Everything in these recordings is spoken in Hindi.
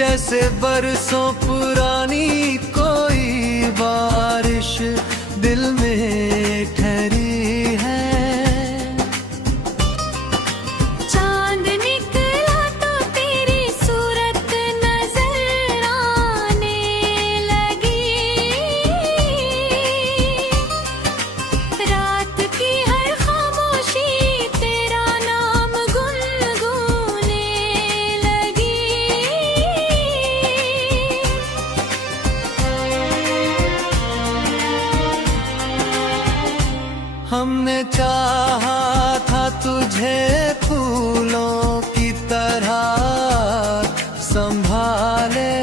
जैसे बरसों पुरानी कोई बारिश दिल में ठहरी है। चांद निकला तो तेरी सूरत नजर आने लगी, रात की हर खामोशी तेरा नाम गुनगुनाने लगी। हमने चाहा था तुझे फूलों की तरह संभाले,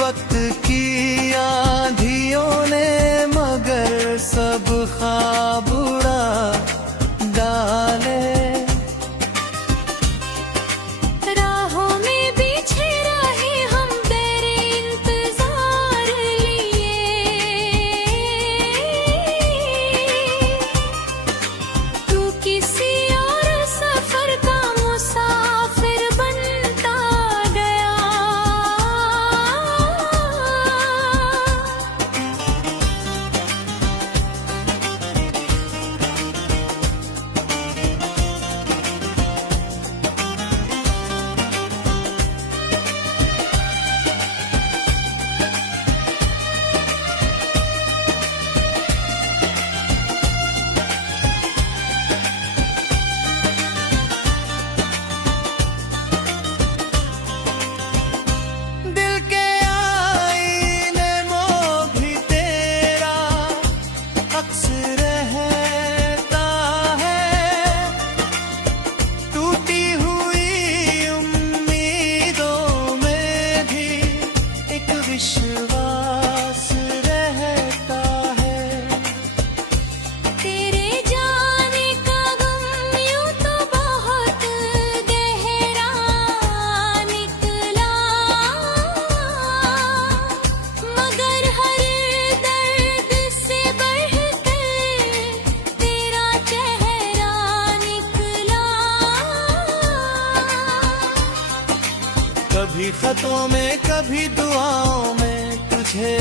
वक्त की आंधियों ने मगर सब ख्वाब उड़ा डाले। राहों में बिछे रहे हम तेरे इंतजार लिए, तू किसी और सफर का मुसाफिर बनता गया। दिल के आईने में भी तेरा अक्स रहता है, टूटी हुई उम्मीदों में भी एक विश्वास रहता है। तेरे जाने का गम यूं तो बहुत गहरा निकला, मगर हर दर्द से बढ़कर तेरा चेहरा निकला। कभी खतों में कभी दुआओं में तुझे